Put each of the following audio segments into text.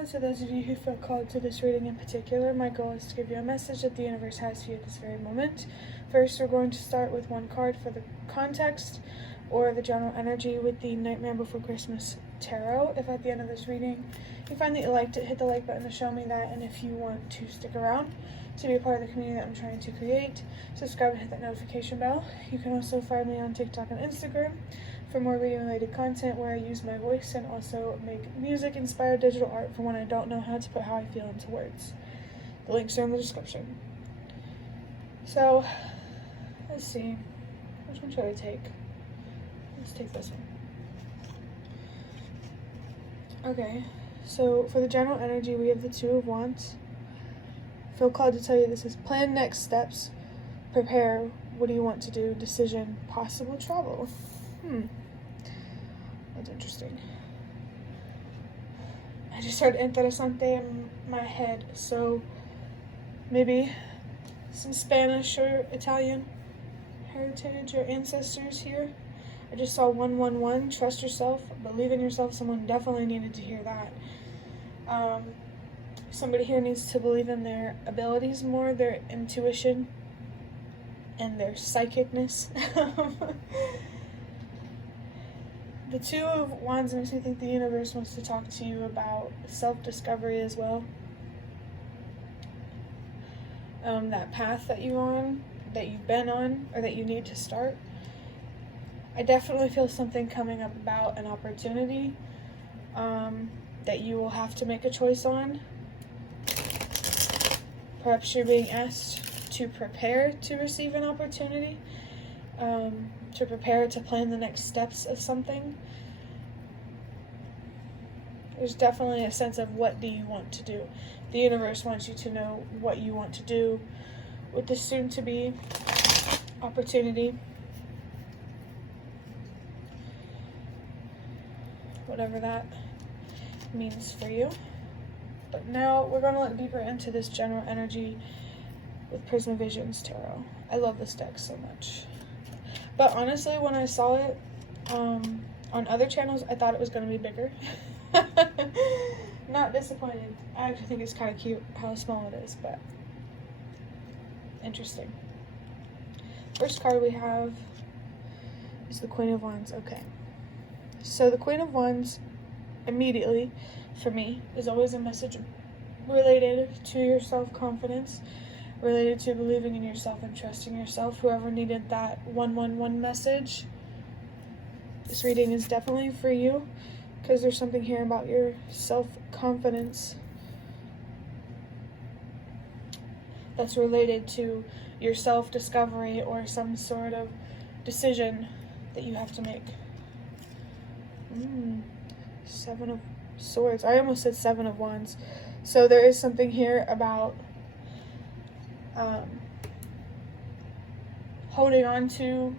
Hello to those of you who feel called to this reading in particular. My goal is to give you a message that the universe has for you at this very moment. First, we're going to start with one card for the context or the general energy with the Nightmare Before Christmas Tarot. If at the end of this reading you find that you liked it, hit the like button to show me that, and if you want to stick around to be a part of the community that I'm trying to create, subscribe and hit that notification bell. You can also find me on TikTok and Instagram for more reading related content where I use my voice and also make music inspired digital art for when I don't know how to put how I feel into words. The links are in the description. So let's see, which one should I take? Let's take this one. Okay, so for the general energy we have the Two of Wands. I feel called to tell you this is plan next steps, prepare, what do you want to do, decision, possible travel. That's interesting. I just heard interesante in my head, so maybe some Spanish or Italian heritage or ancestors here. I just saw 111, trust yourself, believe in yourself. Someone definitely needed to hear that. Somebody here needs to believe in their abilities more, their intuition, and their psychicness. The Two of Wands makes me think the universe wants to talk to you about self-discovery as well. That path that you're on, that you've been on, or that you need to start. I definitely feel something coming up about an opportunity that you will have to make a choice on. Perhaps you're being asked to prepare to receive an opportunity. To prepare to plan the next steps of something. There's definitely a sense of what do you want to do. The universe wants you to know what you want to do with this soon-to-be opportunity. Whatever that means for you. But now we're going to look deeper into this general energy with Prisma Visions Tarot. I love this deck so much. But honestly, when I saw it on other channels, I thought it was going to be bigger. Not disappointed. I actually think it's kind of cute how small it is, but interesting. First card we have is the Queen of Wands. Okay. So the Queen of Wands, immediately, for me, is always a message related to your self-confidence, related to believing in yourself and trusting yourself. Whoever needed that 111 message, this reading is definitely for you, because there's something here about your self-confidence that's related to your self-discovery or some sort of decision that you have to make. Seven of Swords. I almost said Seven of Wands. So there is something here about holding on to,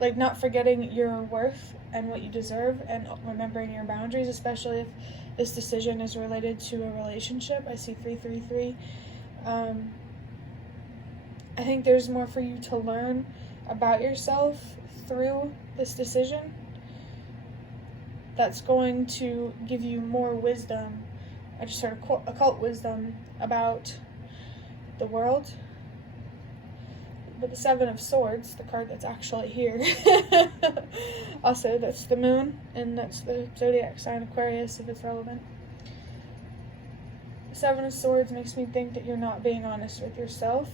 like, not forgetting your worth and what you deserve, and remembering your boundaries, especially if this decision is related to a relationship. I see 333. I think there's more for you to learn about yourself through this decision that's going to give you more wisdom. I just heard occult wisdom about the world. But the Seven of Swords, the card that's actually here, also that's the moon, and that's the zodiac sign Aquarius if it's relevant. The Seven of Swords makes me think that you're not being honest with yourself.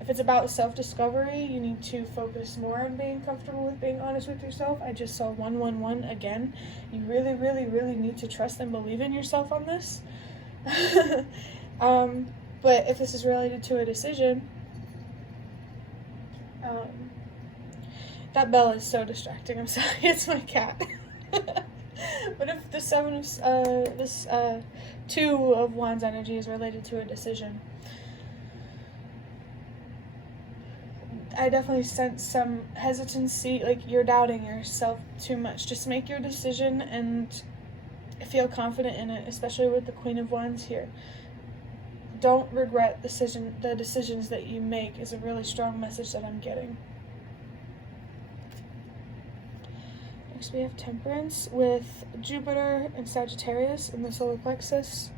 If it's about self-discovery, you need to focus more on being comfortable with being honest with yourself. I just saw 111 again. You really, really, really need to trust and believe in yourself on this. But if this is related to a decision, that bell is so distracting. I'm sorry, it's my cat. But if the Two of Wands energy is related to a decision, I definitely sense some hesitancy, like you're doubting yourself too much. Just make your decision and feel confident in it, especially with the Queen of Wands here. Don't regret the decisions that you make is a really strong message that I'm getting. Next we have Temperance with Jupiter and Sagittarius in the solar plexus.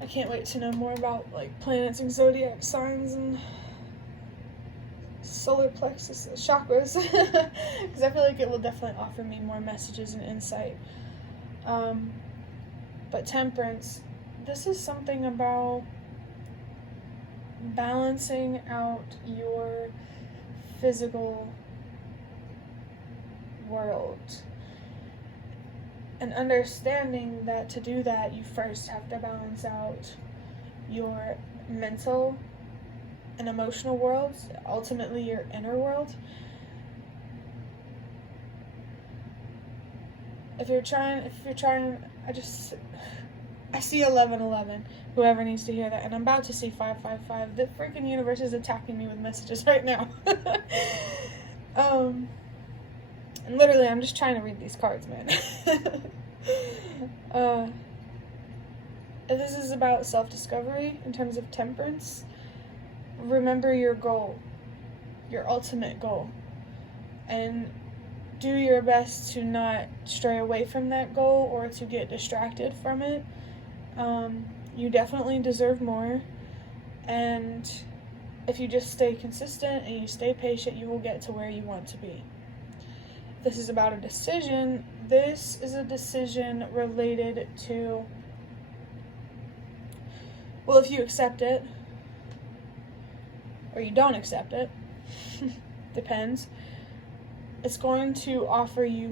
I can't wait to know more about like planets and zodiac signs and solar plexus chakras, because I feel like it will definitely offer me more messages and insight. But Temperance, this is something about balancing out your physical world and understanding that to do that you first have to balance out your mental and emotional worlds, ultimately your inner world. If you're trying, I see 1111, whoever needs to hear that, and I'm about to see 555. The freaking universe is attacking me with messages right now. And literally, I'm just trying to read these cards, man. This is about self-discovery in terms of Temperance. Remember your goal, your ultimate goal, and do your best to not stray away from that goal or to get distracted from it. You definitely deserve more, and if you just stay consistent and you stay patient, you will get to where you want to be. This is about a decision. This is a decision related to, well, if you accept it or you don't accept it, depends. It's going to offer you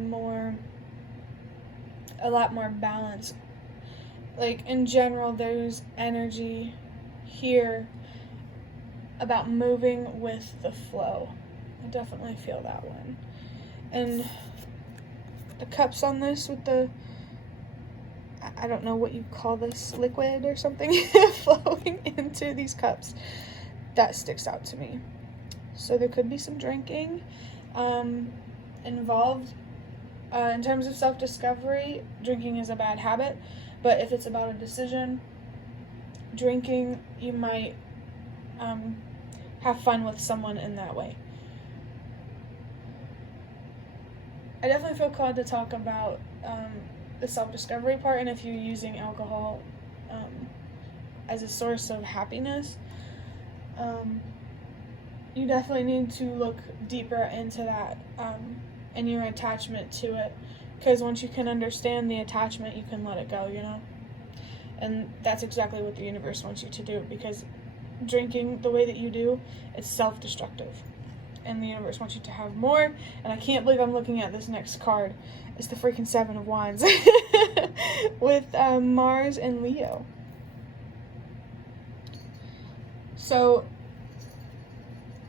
a lot more balance. Like, in general, there's energy here about moving with the flow. I definitely feel that one. And the cups on this with the, I don't know what you call this, liquid or something, flowing into these cups, that sticks out to me. So there could be some drinking involved. In terms of self-discovery, drinking is a bad habit, but if it's about a decision, drinking, you might have fun with someone in that way. I definitely feel called to talk about the self-discovery part, and if you're using alcohol as a source of happiness, you definitely need to look deeper into that and your attachment to it, because once you can understand the attachment, you can let it go, you know? And that's exactly what the universe wants you to do, because drinking the way that you do, it's self-destructive. And the universe wants you to have more, and I can't believe I'm looking at this next card. It's the freaking Seven of Wands with Mars and Leo. So,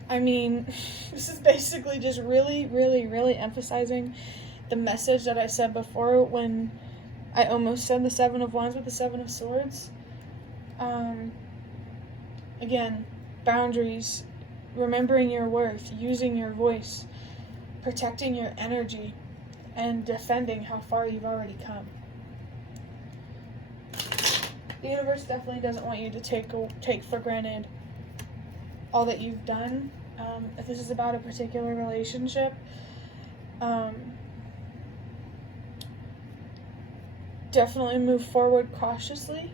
I mean, this is basically just really, really, really emphasizing the message that I said before when I almost said the Seven of Wands with the Seven of Swords. Again, boundaries, remembering your worth, using your voice, protecting your energy, and defending how far you've already come. The universe definitely doesn't want you to take for granted all that you've done. If this is about a particular relationship, definitely move forward cautiously.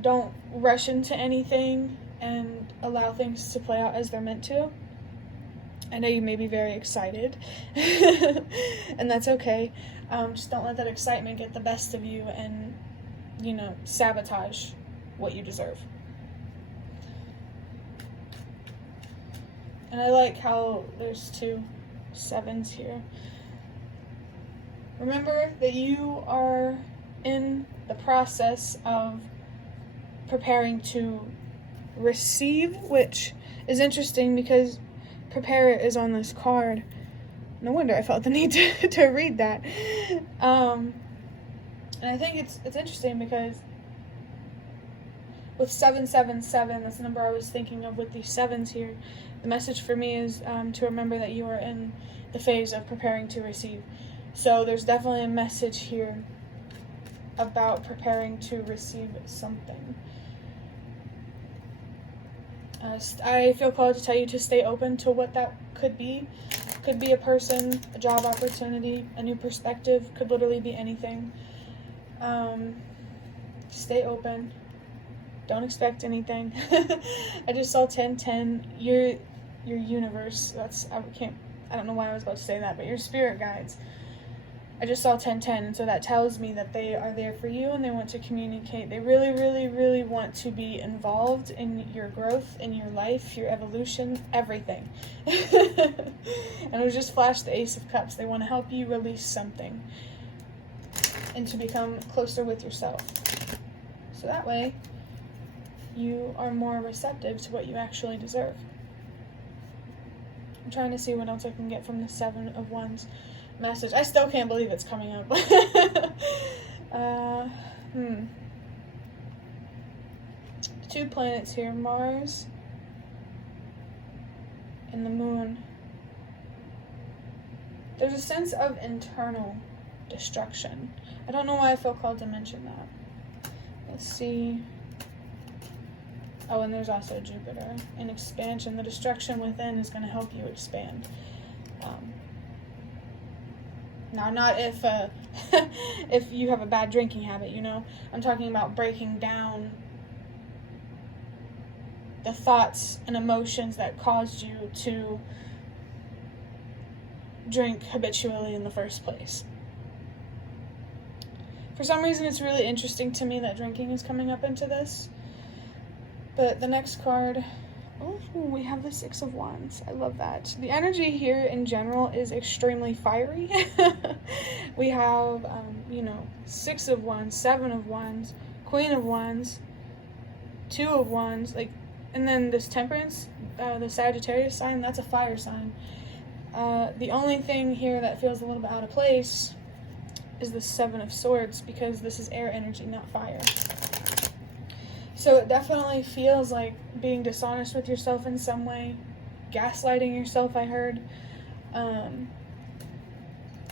Don't rush into anything and allow things to play out as they're meant to. I know you may be very excited, and that's okay. Just don't let that excitement get the best of you and, sabotage what you deserve. And I like how there's 2 sevens here. Remember that you are in the process of preparing to receive, which is interesting because prepare is on this card. No wonder I felt the need to read that. And I think it's interesting because with 777, that's the number I was thinking of with these sevens here, the message for me is to remember that you are in the phase of preparing to receive. So there's definitely a message here about preparing to receive something. I feel called to tell you to stay open to what that could be. Could be a person, a job opportunity, a new perspective, could literally be anything. Stay open. Don't expect anything. I just saw 1010. Your universe. I don't know why I was about to say that, but your spirit guides. I just saw 1010, and so that tells me that they are there for you and they want to communicate. They really, really, really want to be involved in your growth, in your life, your evolution, everything. And it was just flashed the Ace of Cups. They want to help you release something and to become closer with yourself. So that way, you are more receptive to what you actually deserve. I'm trying to see what else I can get from the 7 of Wands message. I still can't believe it's coming up. Two planets here, Mars and the Moon. There's a sense of internal destruction. I don't know why I feel called to mention that. Let's see. Oh, and there's also Jupiter. In expansion, the destruction within is going to help you expand. Now, not if if you have a bad drinking habit, you know. I'm talking about breaking down the thoughts and emotions that caused you to drink habitually in the first place. For some reason, it's really interesting to me that drinking is coming up into this. But the next card, oh, we have the 6 of Wands. I love that. The energy here in general is extremely fiery. We have, 6 of Wands, 7 of Wands, Queen of Wands, 2 of Wands, and then this Temperance, the Sagittarius sign, that's a fire sign. The only thing here that feels a little bit out of place is the 7 of Swords, because this is air energy, not fire. So it definitely feels like being dishonest with yourself in some way, gaslighting yourself, I heard.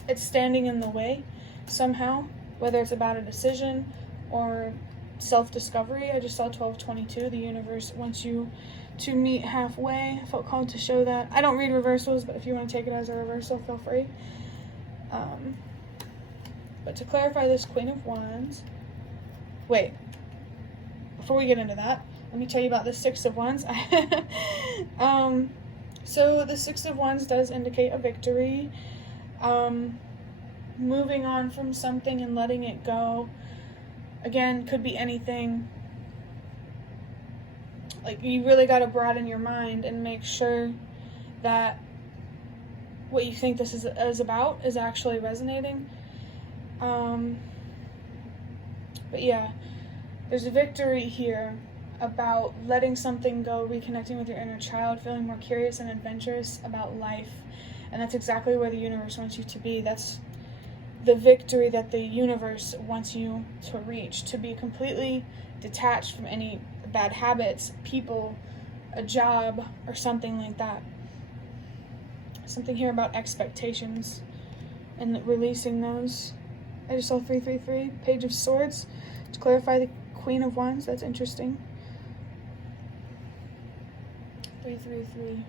It's standing in the way somehow, whether it's about a decision or self-discovery. I just saw 1222. The universe wants you to meet halfway. I felt called to show that. I don't read reversals, but if you want to take it as a reversal, feel free. But to clarify this Queen of Wands, wait. Before we get into that, let me tell you about the 6 of Wands. So the 6 of Wands does indicate a victory. Moving on from something and letting it go. Again, could be anything. You really got to broaden your mind and make sure that what you think this is about is actually resonating. But yeah. There's a victory here about letting something go, reconnecting with your inner child, feeling more curious and adventurous about life. And that's exactly where the universe wants you to be. That's the victory that the universe wants you to reach, to be completely detached from any bad habits, people, a job, or something like that. Something here about expectations and releasing those. I just saw 333, Page of Swords. To clarify the Queen of Wands, that's interesting. 333.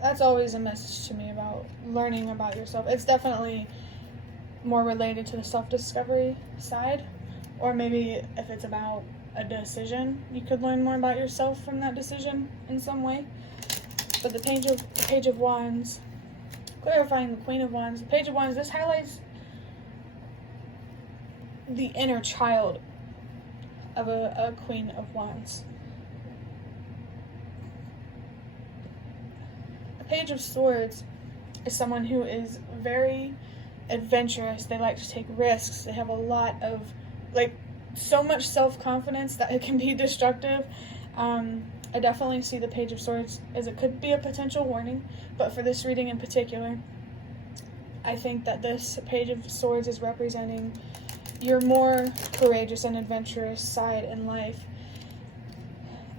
That's always a message to me about learning about yourself. It's definitely more related to the self-discovery side, or maybe if it's about a decision, you could learn more about yourself from that decision in some way. But the Page of Wands, clarifying the Queen of Wands, the Page of Wands, this highlights the inner child of a Queen of Wands. A Page of Swords is someone who is very adventurous. They like to take risks. They have a lot of, so much self-confidence that it can be destructive. I definitely see the Page of Swords as it could be a potential warning, but for this reading in particular, I think that this Page of Swords is representing your more courageous and adventurous side in life,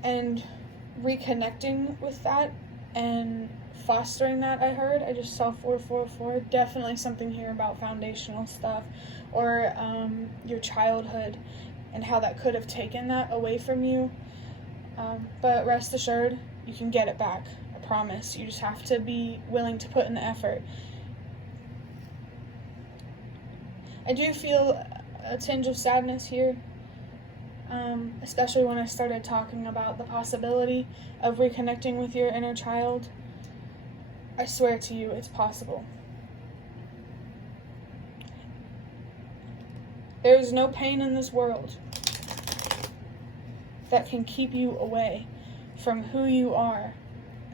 and reconnecting with that and fostering that. I just saw 444. Definitely something here about foundational stuff, or your childhood and how that could have taken that away from you, But rest assured, you can get it back. I promise. You just have to be willing to put in the effort. I do feel a tinge of sadness here, especially when I started talking about the possibility of reconnecting with your inner child. I swear to you, it's possible. There is no pain in this world that can keep you away from who you are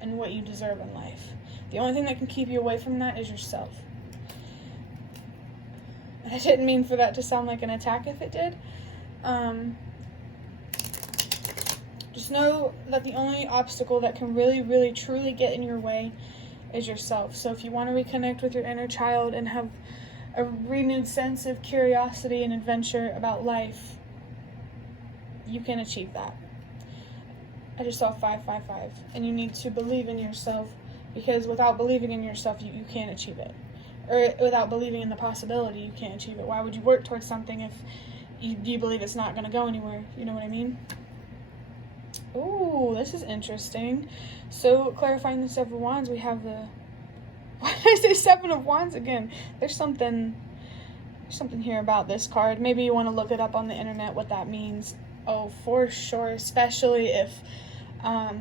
and what you deserve in life. The only thing that can keep you away from that is yourself. And I didn't mean for that to sound like an attack if it did. Just know that the only obstacle that can really, really, truly get in your way is yourself. So if you want to reconnect with your inner child and have a renewed sense of curiosity and adventure about life, you can achieve that. I just saw 555, and you need to believe in yourself, because without believing in yourself, you can't achieve it. Or without believing in the possibility, you can't achieve it. Why would you work towards something if you believe it's not going to go anywhere? You know what I mean? Ooh, this is interesting. So, clarifying the Seven of Wands, we have the... Why did I say Seven of Wands again? There's something here about this card. Maybe you want to look it up on the internet, what that means. Oh, for sure, especially if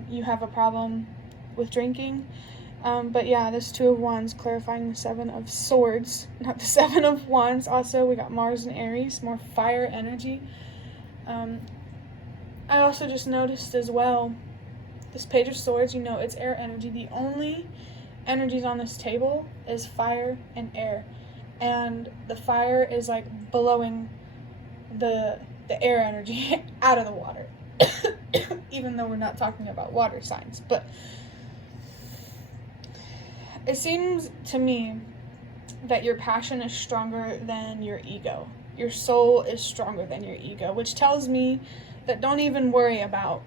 you have a problem with drinking. But yeah, this Two of Wands clarifying the Seven of Swords, not the Seven of Wands. Also, we got Mars and Aries, more fire energy. I also just noticed as well, this Page of Swords, you know, it's air energy. The only energies on this table is fire and air. And the fire is like blowing the air energy out of the water. Even though we're not talking about water signs. But it seems to me that your passion is stronger than your ego. Your soul is stronger than your ego, which tells me that don't even worry about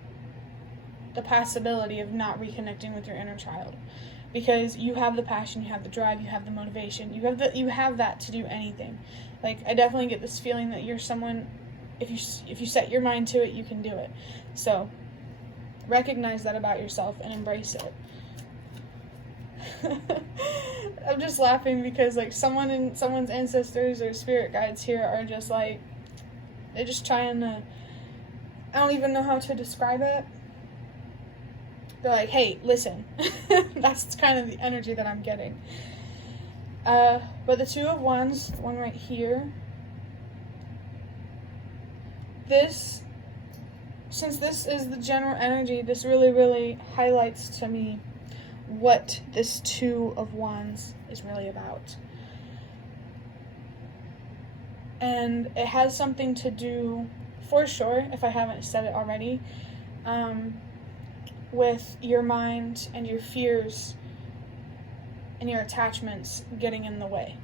the possibility of not reconnecting with your inner child, because you have the passion, you have the drive, you have the motivation, you have that to do anything. Like, I definitely get this feeling that you're someone, if you set your mind to it, you can do it. So recognize that about yourself and embrace it. I'm just laughing because like someone's ancestors or spirit guides here are just like, they're just trying to, I don't even know how to describe it. They're like, hey, listen. That's kind of the energy that I'm getting. But the Two of Wands, the one right here, since this is the general energy, this really, really highlights to me what this Two of Wands is really about. And it has something to do, for sure, if I haven't said it already, with your mind and your fears and your attachments getting in the way.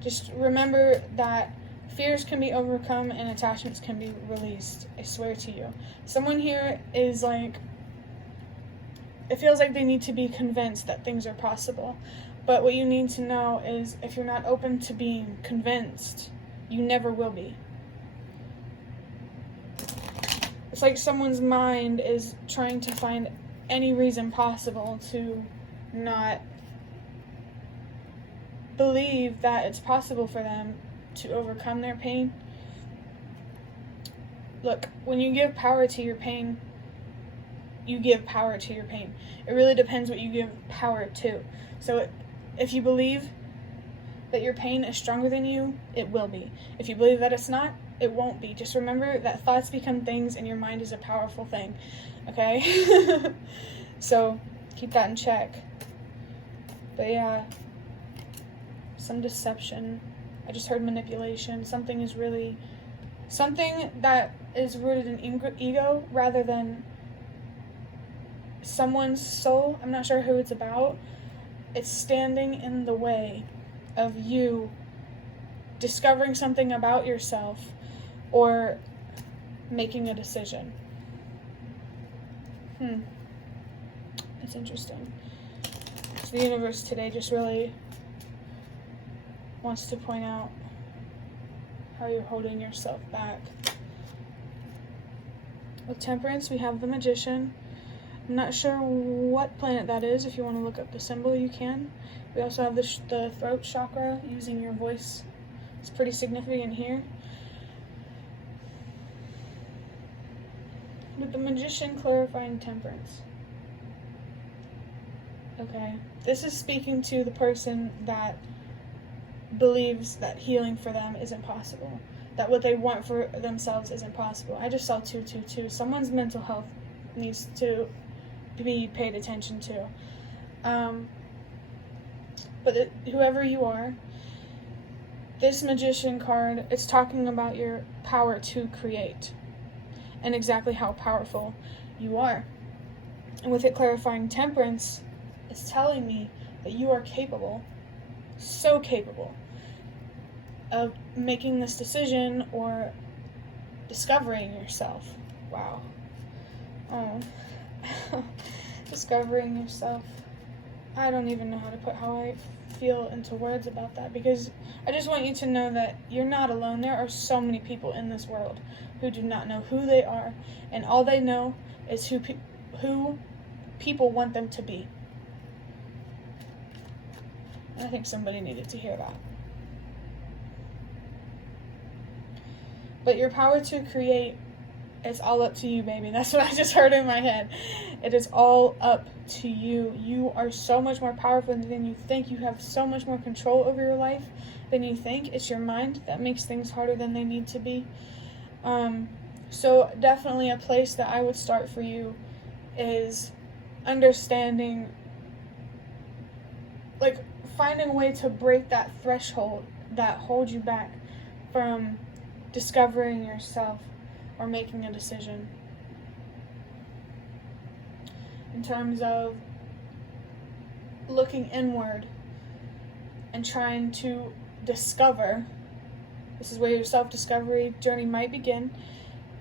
Just remember that fears can be overcome and attachments can be released. I swear to you. Someone here is like, it feels like they need to be convinced that things are possible. But what you need to know is, if you're not open to being convinced, you never will be. It's like someone's mind is trying to find any reason possible to not believe that it's possible for them to overcome their pain. Look, when you give power to your pain, you give power to your pain. It really depends what you give power to. So if you believe that your pain is stronger than you, it will be. If you believe that it's not, it won't be. Just remember that thoughts become things and your mind is a powerful thing. Okay? So keep that in check. But yeah, some deception. I just heard manipulation. Something that is rooted in ego rather than someone's soul. I'm not sure who it's about. It's standing in the way of you discovering something about yourself or making a decision. It's interesting. So the universe today just really wants to point out how you're holding yourself back. With Temperance, we have the Magician. I'm not sure what planet that is. If you want to look up the symbol, you can. We also have the throat chakra, using your voice. It's pretty significant here. With the Magician, clarifying Temperance. Okay, this is speaking to the person that believes that healing for them isn't possible, that what they want for themselves isn't possible. I just saw 222. Someone's mental health needs to be paid attention to. But whoever you are, this Magician card, it's talking about your power to create and exactly how powerful you are. And with it clarifying Temperance, it's telling me that you are capable, so capable, of making this decision or discovering yourself. Wow. Oh. Discovering yourself. I don't even know how to put how I feel into words about that, because I just want you to know that you're not alone. There are so many people in this world who do not know who they are, and all they know is who people want them to be. And I think somebody needed to hear that. But your power to create, it's all up to you, baby. That's what I just heard in my head. It is all up to you. You are so much more powerful than you think. You have so much more control over your life than you think. It's your mind that makes things harder than they need to be. So definitely a place that I would start for you is understanding, like, finding a way to break that threshold that holds you back from discovering yourself or making a decision. In terms of looking inward and trying to discover, this is where your self-discovery journey might begin,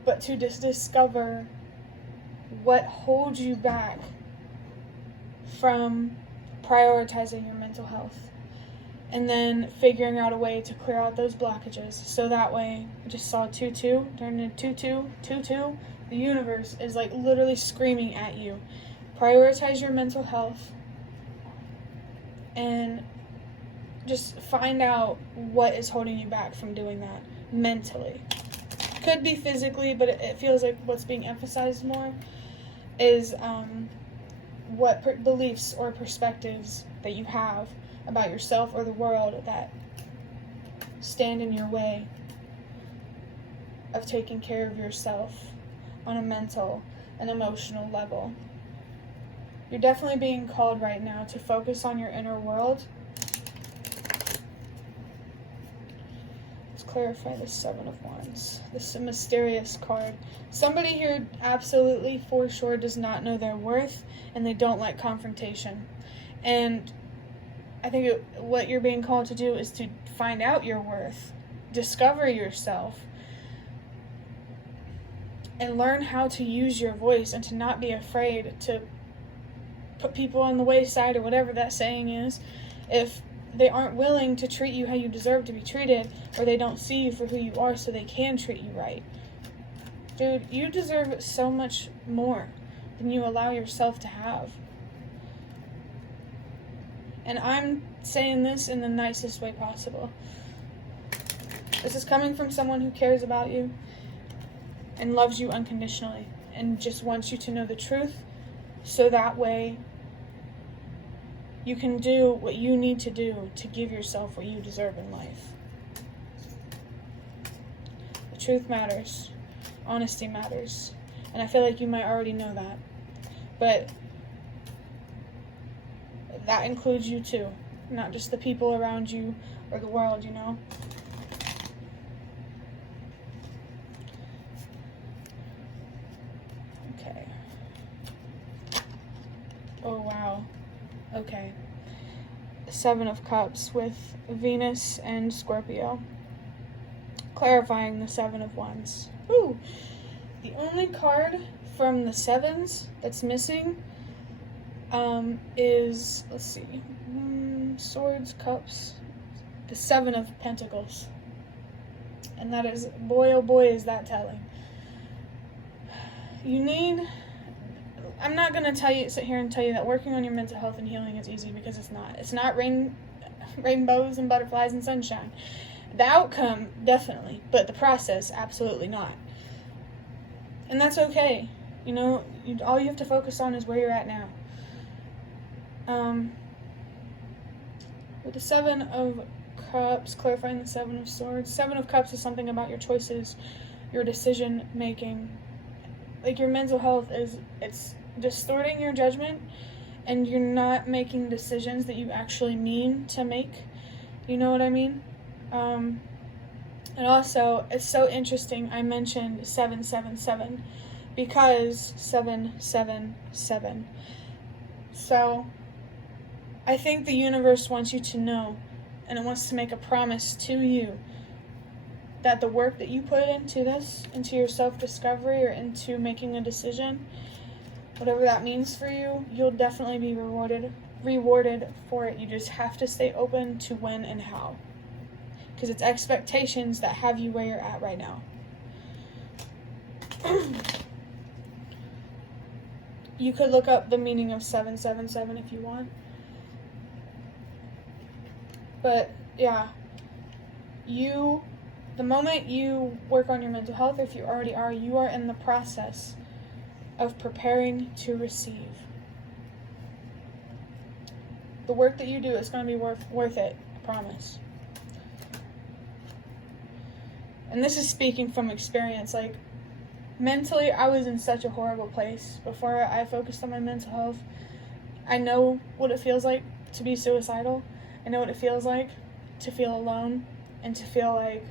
but to discover what holds you back from prioritizing your mental health, and then figuring out a way to clear out those blockages. So that way, I just saw 2-2 turn into 2-2. The universe is like literally screaming at you. Prioritize your mental health and just find out what is holding you back from doing that mentally. Could be physically, but it feels like what's being emphasized more is what beliefs or perspectives that you have about yourself or the world that stand in your way of taking care of yourself on a mental and emotional level. You're definitely being called right now to focus on your inner world. Let's clarify the Seven of Wands. This is a mysterious card. Somebody here absolutely for sure does not know their worth, and they don't like confrontation. And I think what you're being called to do is to find out your worth, discover yourself, and learn how to use your voice and to not be afraid to put people on the wayside, or whatever that saying is, if they aren't willing to treat you how you deserve to be treated, or they don't see you for who you are so they can treat you right. Dude, you deserve so much more than you allow yourself to have. And I'm saying this in the nicest way possible. This is coming from someone who cares about you and loves you unconditionally and just wants you to know the truth, so that way you can do what you need to do to give yourself what you deserve in life. The truth matters. Honesty matters. And I feel like you might already know that. But that includes you too. Not just the people around you or the world, you know? Okay. Oh, wow. Okay. Seven of Cups with Venus and Scorpio. Clarifying the Seven of Wands. Ooh. The only card from the sevens that's missing is, let's see, Swords, Cups, the Seven of Pentacles. And that is, boy oh boy is that telling. I'm not going to sit here and tell you that working on your mental health and healing is easy, because it's not. It's not rainbows and butterflies and sunshine. The outcome, definitely, but the process, absolutely not. And that's okay. All you have to focus on is where you're at now. With the Seven of Cups, clarifying the Seven of Swords. Seven of Cups is something about your choices, your decision making. Like, your mental health it's distorting your judgment, and you're not making decisions that you actually mean to make. You know what I mean? And also, it's so interesting I mentioned 777, because 777. So, I think the universe wants you to know, and it wants to make a promise to you, that the work that you put into this, into your self-discovery, or into making a decision, whatever that means for you, you'll definitely be rewarded for it. You just have to stay open to when and how. Because it's expectations that have you where you're at right now. You could look up the meaning of 777 if you want. But, yeah. The moment you work on your mental health, if you already are, you are in the process of preparing to receive. The work that you do is going to be worth it, I promise. And this is speaking from experience. Like, mentally, I was in such a horrible place before I focused on my mental health. I know what it feels like to be suicidal. I know what it feels like to feel alone, and to feel like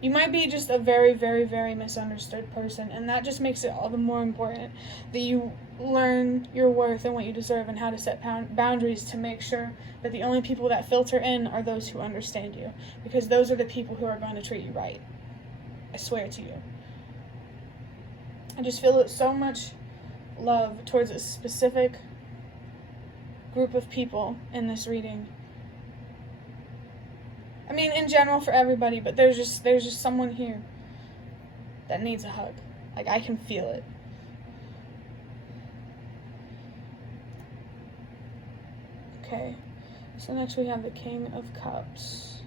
you might be just a very, very, very misunderstood person, and that just makes it all the more important that you learn your worth and what you deserve, and how to set boundaries to make sure that the only people that filter in are those who understand you, because those are the people who are going to treat you right. I swear to you. I just feel so much love towards a specific group of people in this reading. I mean, in general for everybody, but there's just someone here that needs a hug. Like, I can feel it. Okay, so next we have the King of Cups,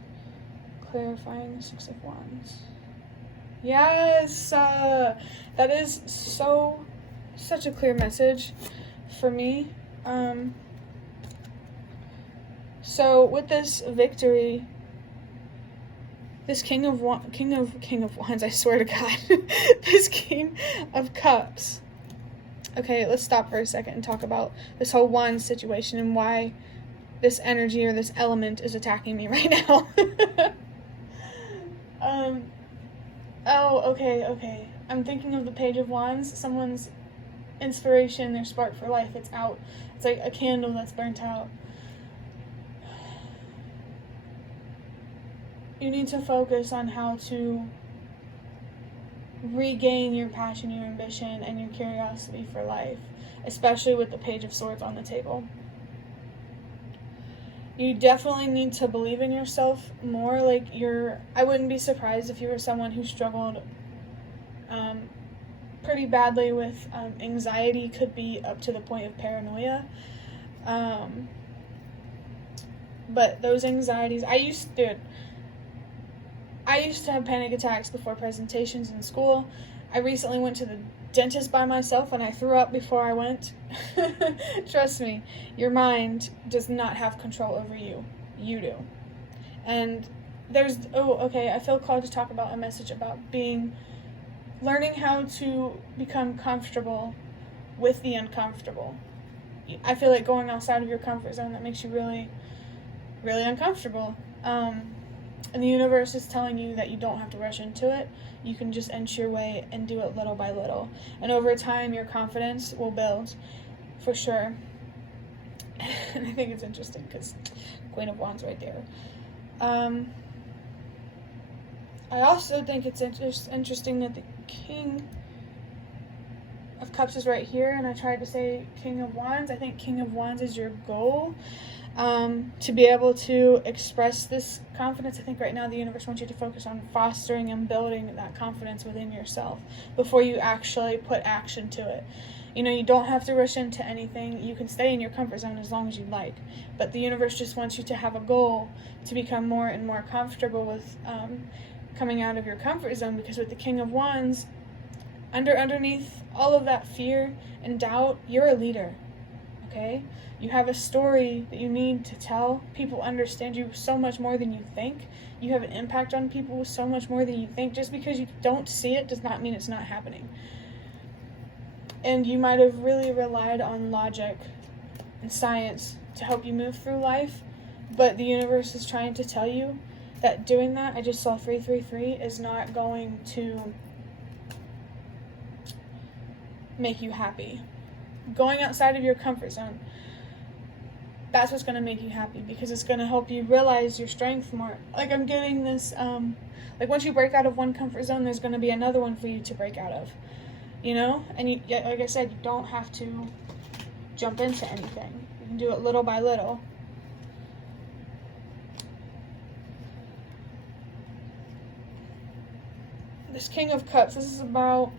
clarifying the Six of Wands. Yes, that is such a clear message for me. So with this victory, this King of Wands, I swear to God, this King of Cups. Okay, let's stop for a second and talk about this whole wand situation and why this energy or this element is attacking me right now. Okay. I'm thinking of the Page of Wands. Someone's inspiration, their spark for life, it's out. It's like a candle that's burnt out. You need to focus on how to regain your passion, your ambition, and your curiosity for life, especially with the Page of Swords on the table. You definitely need to believe in yourself more. Like, I wouldn't be surprised if you were someone who struggled pretty badly with anxiety, could be up to the point of paranoia. But those anxieties, I used to have panic attacks before presentations in school. I recently went to the dentist by myself and I threw up before I went. Trust me, your mind does not have control over you. You do. And I feel called to talk about a message about learning how to become comfortable with the uncomfortable. I feel like going outside of your comfort zone, that makes you really, really uncomfortable. And the universe is telling you that you don't have to rush into it. You can just inch your way and do it little by little. And over time, your confidence will build, for sure. And I think it's interesting because Queen of Wands right there. I also think it's interesting that the King of Cups is right here, and I tried to say King of Wands. I think King of Wands is your goal. to be able to express this confidence. I think right now the universe wants you to focus on fostering and building that confidence within yourself before you actually put action to it. You don't have to rush into anything. You can stay in your comfort zone as long as you like. But the universe just wants you to have a goal to become more and more comfortable with coming out of your comfort zone, because with the King of Wands, underneath all of that fear and doubt, you're a leader, okay? You have a story that you need to tell. People understand you so much more than you think. You have an impact on people so much more than you think. Just because you don't see it does not mean it's not happening. And you might have really relied on logic and science to help you move through life, but the universe is trying to tell you that doing that, I just saw 333, is not going to make you happy. Going outside of your comfort zone, that's what's going to make you happy, because it's going to help you realize your strength more. Like, I'm getting this, once you break out of one comfort zone, there's going to be another one for you to break out of. And like I said, you don't have to jump into anything. You can do it little by little. This King of Cups, this is about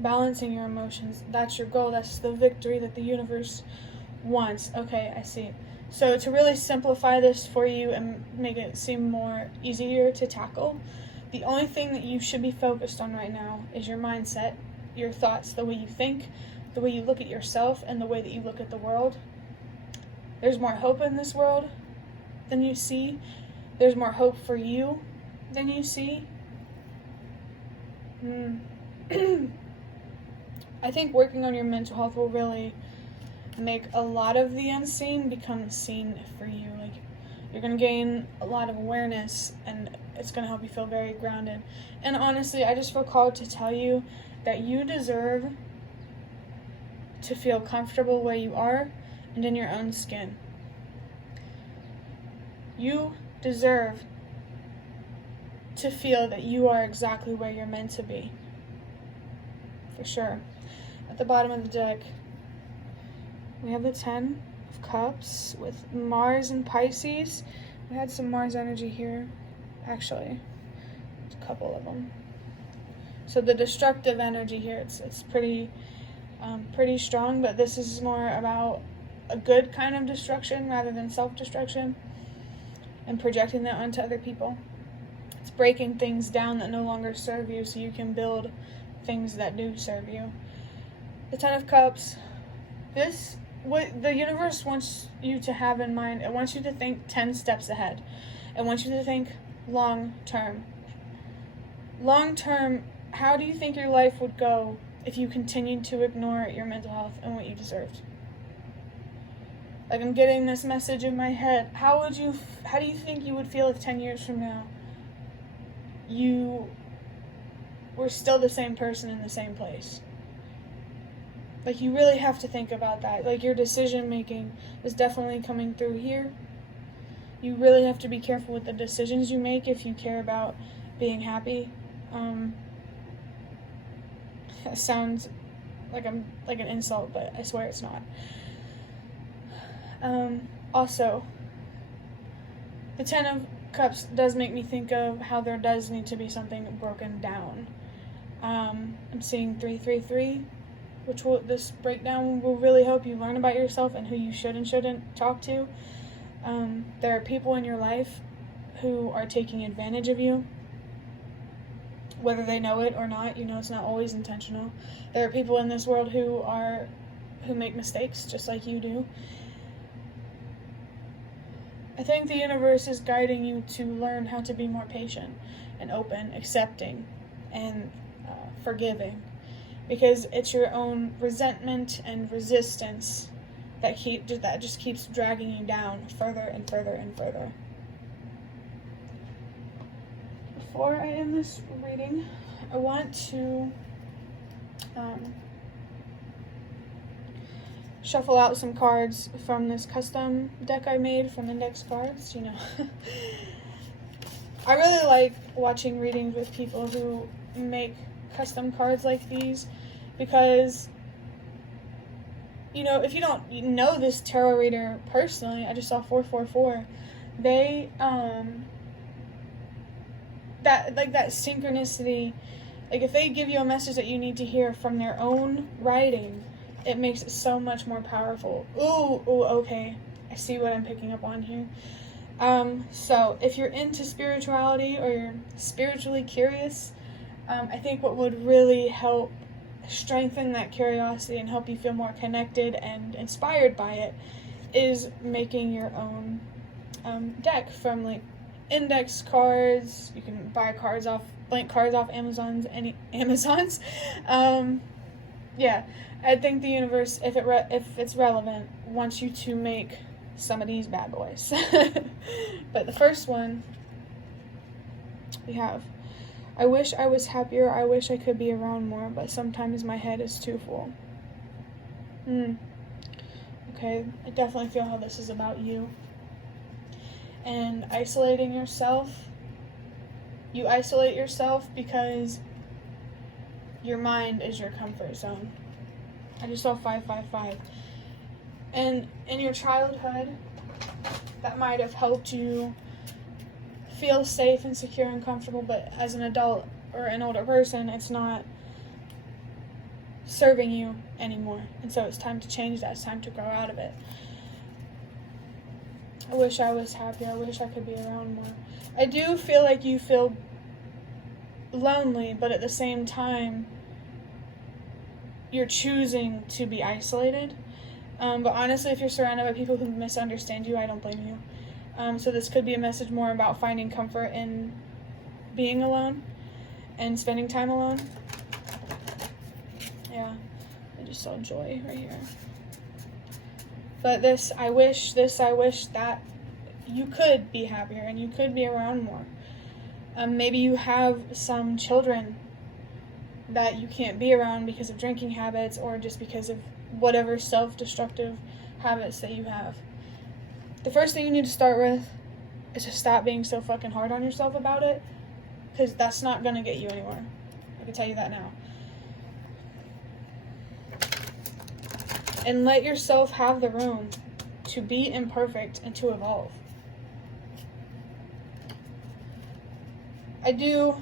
balancing your emotions. That's your goal. That's the victory that the universe wants. Okay, I see. So to really simplify this for you and make it seem more easier to tackle, the only thing that you should be focused on right now is your mindset, your thoughts, the way you think, the way you look at yourself, and the way that you look at the world. There's more hope in this world than you see. There's more hope for you than you see. I think working on your mental health will really make a lot of the unseen become seen for you. Like, you're going to gain a lot of awareness, and it's going to help you feel very grounded. And honestly, I just feel called to tell you that you deserve to feel comfortable where you are and in your own skin. You deserve to feel that you are exactly where you're meant to be. For sure. At the bottom of the deck, we have the 10 of Cups with Mars and Pisces. We had some Mars energy here, actually. A couple of them. So the destructive energy here, it's pretty strong, but this is more about a good kind of destruction rather than self-destruction and projecting that onto other people. It's breaking things down that no longer serve you so you can build things that do serve you. The 10 of Cups, what the universe wants you to have in mind, it wants you to think 10 steps ahead. It wants you to think long term. Long term, how do you think your life would go if you continued to ignore your mental health and what you deserved? Like, I'm getting this message in my head. How do you think you would feel if 10 years from now you were still the same person in the same place? Like, you really have to think about that. Like, your decision making is definitely coming through here. You really have to be careful with the decisions you make if you care about being happy. It sounds like an insult, but I swear it's not. Also, the 10 of Cups does make me think of how there does need to be something broken down. I'm seeing 333, this breakdown will really help you learn about yourself and who you should and shouldn't talk to. There are people in your life who are taking advantage of you, whether they know it or not. It's not always intentional. There are people in this world who make mistakes just like you do. I think the universe is guiding you to learn how to be more patient and open, accepting, and forgiving, because it's your own resentment and resistance that just keeps dragging you down further and further and further. Before I end this reading, I want to shuffle out some cards from this custom deck I made from Index Cards. I really like watching readings with people who make custom cards like these, because if you don't know this tarot reader personally, I just saw 444. They, that synchronicity, like if they give you a message that you need to hear from their own writing, it makes it so much more powerful. Ooh, okay. I see what I'm picking up on here. So if you're into spirituality or you're spiritually curious, I think what would really help strengthen that curiosity and help you feel more connected and inspired by it is making your own deck from like index cards. You can buy blank cards off Amazon's. Yeah, I think the universe, if it's relevant, wants you to make some of these bad boys. But the first one we have, I wish I was happier, I wish I could be around more, but sometimes my head is too full. Okay, I definitely feel how this is about you. And isolating yourself. You isolate yourself because your mind is your comfort zone. I just saw 555. And in your childhood, that might have helped you feel safe and secure and comfortable, but as an adult or an older person, it's not serving you anymore. And so it's time to change that. It's time to grow out of it. I wish I was happier. I wish I could be around more. I do feel like you feel lonely, but at the same time, you're choosing to be isolated. But honestly, if you're surrounded by people who misunderstand you, I don't blame you. So this could be a message more about finding comfort in being alone and spending time alone. Yeah, I just saw joy right here. But I wish that you could be happier and you could be around more. Maybe you have some children that you can't be around because of drinking habits or just because of whatever self-destructive habits that you have. The first thing you need to start with is to stop being so fucking hard on yourself about it, because that's not going to get you anywhere. I can tell you that now. And let yourself have the room to be imperfect and to evolve. I do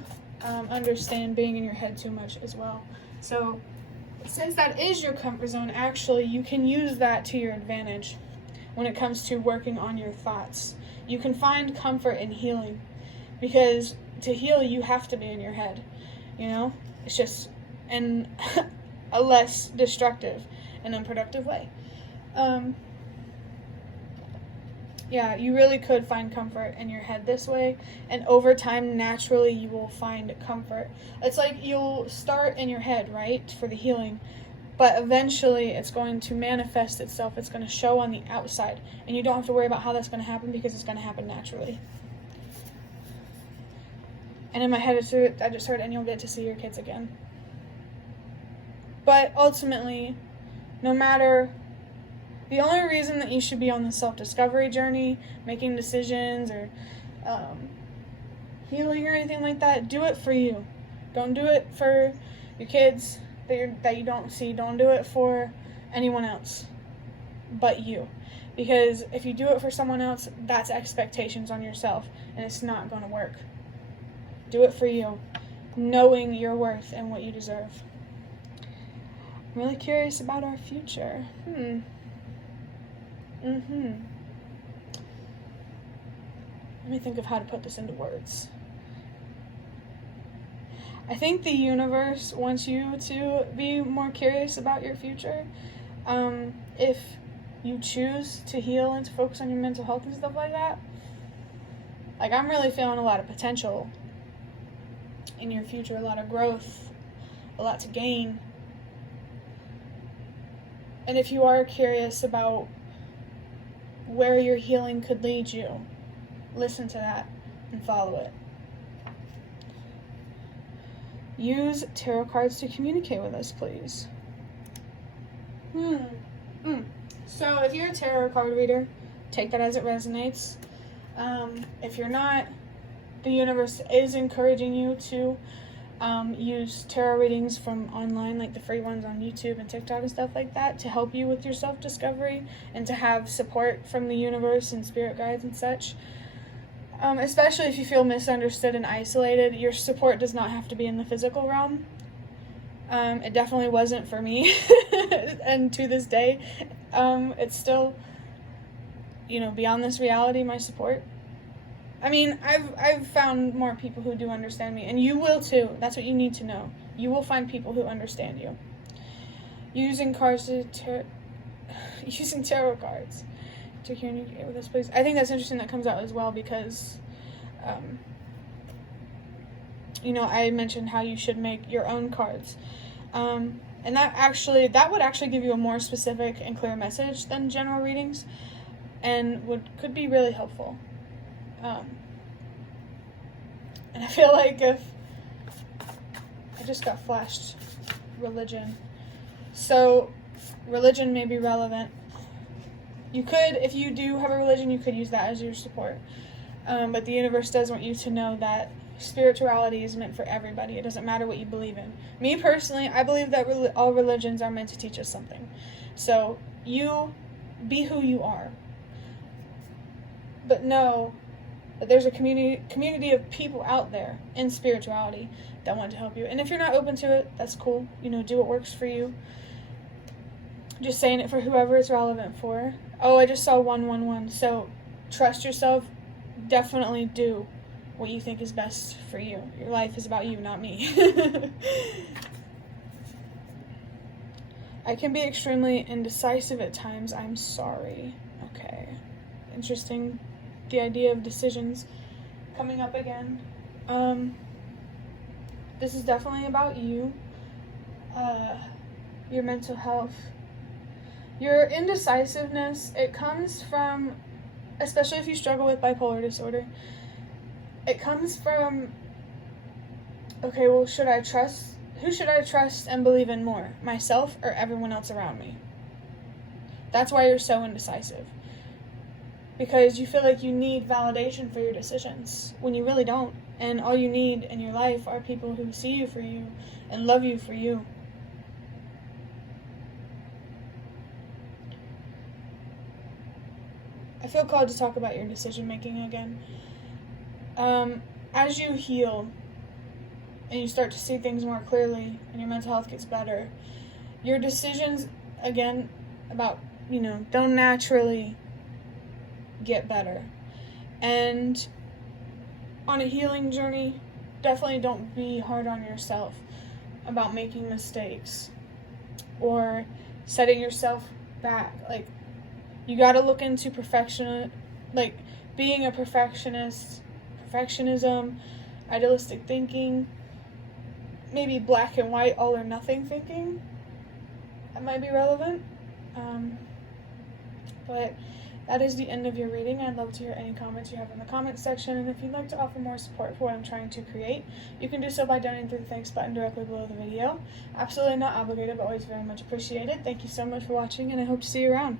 understand being in your head too much as well. So since that is your comfort zone, actually, you can use that to your advantage when it comes to working on your thoughts. You can find comfort in healing, because to heal, you have to be in your head, It's just in a less destructive and unproductive way. Yeah, you really could find comfort in your head this way, and over time, naturally, you will find comfort. It's like you'll start in your head, right, for the healing, but eventually it's going to manifest itself. It's going to show on the outside, and you don't have to worry about how that's going to happen because it's going to happen naturally. And in my head, I just heard, and you'll get to see your kids again. But ultimately, no matter... The only reason that you should be on the self-discovery journey, making decisions or healing or anything like that, do it for you. Don't do it for your kids that you don't see. Don't do it for anyone else but you. Because if you do it for someone else, that's expectations on yourself, and it's not going to work. Do it for you, knowing your worth and what you deserve. I'm really curious about our future. Let me think of how to put this into words. I think the universe wants you to be more curious about your future. If you choose to heal and to focus on your mental health and stuff like that, like, I'm really feeling a lot of potential in your future, a lot of growth, a lot to gain. And if you are curious about where your healing could lead you, listen to that and follow it. Use tarot cards to communicate with us, please. So if you're a tarot card reader, take that as it resonates. If you're not, the universe is encouraging you to use tarot readings from online, like the free ones on YouTube and TikTok and stuff like that, to help you with your self-discovery and to have support from the universe and spirit guides and such. Especially if you feel misunderstood and isolated, your support does not have to be in the physical realm. It definitely wasn't for me, and to this day, it's still, beyond this reality, my support. I mean, I've found more people who do understand me, and you will too. That's what you need to know. You will find people who understand you. Using tarot cards to communicate with us, please. I think that's interesting that comes out as well because, I mentioned how you should make your own cards. And that would actually give you a more specific and clear message than general readings, and could be really helpful. And I feel like if I just got flashed religion, so religion may be relevant. You could, if you do have a religion, you could use that as your support. But the universe does want you to know that spirituality is meant for everybody. It doesn't matter what you believe in. Me personally, I believe that all religions are meant to teach us something. So you be who you are. But know that there's a community of people out there in spirituality that want to help you. And if you're not open to it, that's cool. Do what works for you. Just saying it for whoever it's relevant for. Oh, I just saw 111. So trust yourself. Definitely do what you think is best for you. Your life is about you, not me. I can be extremely indecisive at times. I'm sorry. Okay. Interesting. The idea of decisions coming up again. This is definitely about you. Your mental health. Your indecisiveness, it comes from, especially if you struggle with bipolar disorder, it comes from, okay, well, who should I trust and believe in more, myself or everyone else around me? That's why you're so indecisive. Because you feel like you need validation for your decisions when you really don't. And all you need in your life are people who see you for you and love you for you. I feel called to talk about your decision making again. As you heal and you start to see things more clearly and your mental health gets better, your decisions, again, about, don't naturally get better. And on a healing journey, definitely don't be hard on yourself about making mistakes or setting yourself back. Like, you gotta look into being a perfectionism, idealistic thinking, maybe black and white, all or nothing thinking. That might be relevant. But that is the end of your reading. I'd love to hear any comments you have in the comments section, and if you'd like to offer more support for what I'm trying to create, you can do so by donating through the thanks button directly below the video. Absolutely not obligated, but always very much appreciated. Thank you so much for watching, and I hope to see you around.